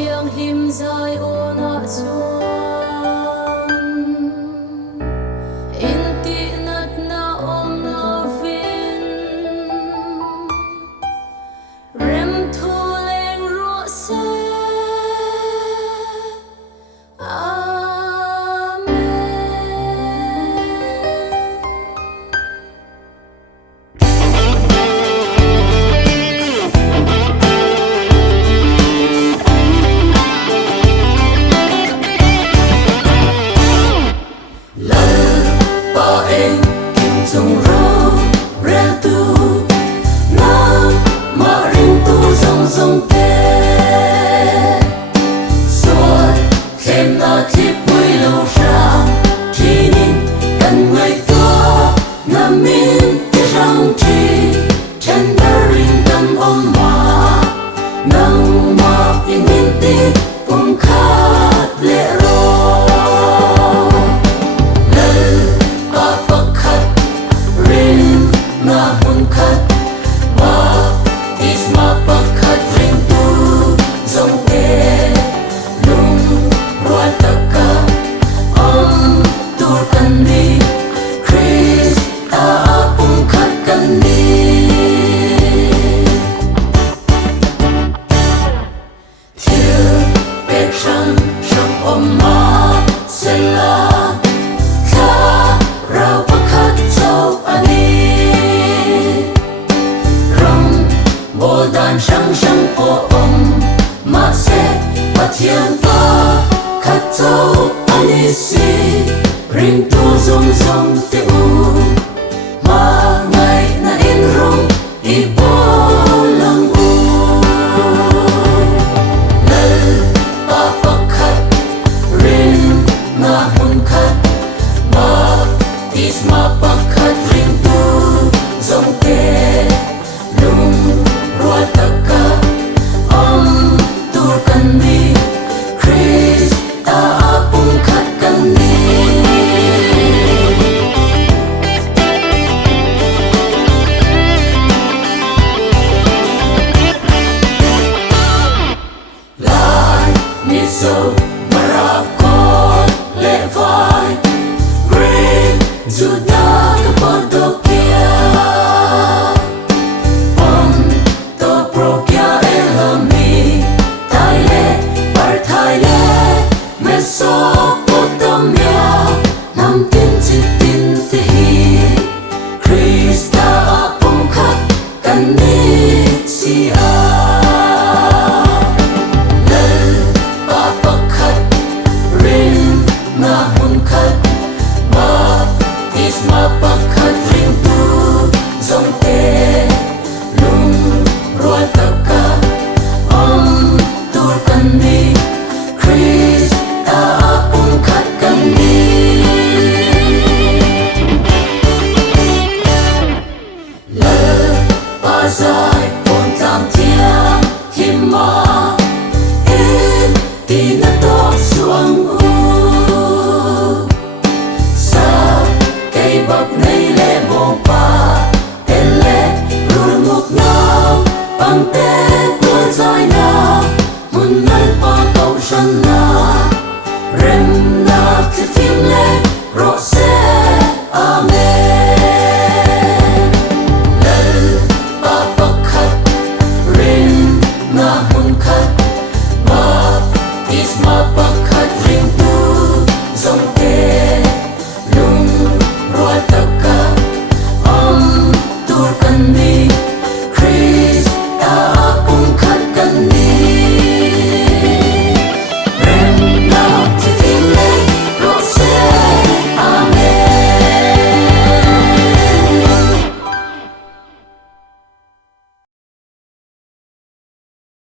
thiêng him dài ô na chuan in ti nat na om lovin rem thu leng ro se Sông rô reo tu na mà rin tu dòng dòng tê rồi thêm na thiếp vui lâu ra chỉ nhìn cần người tua na min ti rong chi chân ta rin tâm ôm mà nang mà in min ti cùng khát lệ na hun khat wa is ma pa khat ring tu zong te lung ruan taka tur kan ni Chris ta pung khat kan ni thiêu pe sang sang om ma se la kha rau pa khat châu ani Bồ đàn sang sang po om ma se pathian pa khát châu ani si ring tu zong zong te u ma ngai na in rong I po lang u lal pa pa khat ring na hun khat ba is ma pa khat ring tu zong te lung ruat taka tur kan ni Chris ta pung khat kan ni lai mi so marakot le vai green juda kapadokia Mesopotamia nam tin chi tin te hi Krista pung khat kan ni sia lal pa pa khat rin na hun khat ba is ma pa khat rin tu zong te lung ruan taka tur kan ni Chris ta pung khat kan ni lơ pa dài ôn tam thiêng him ma in ti na to suang u sa cây bạc nay lệ bông pa tên lệ rul mục nào bằng tên tôi dài na mun ngai pa câu sân na rem na ki phim le ro se amen lal pa pa khat rin na hun khat ba is ma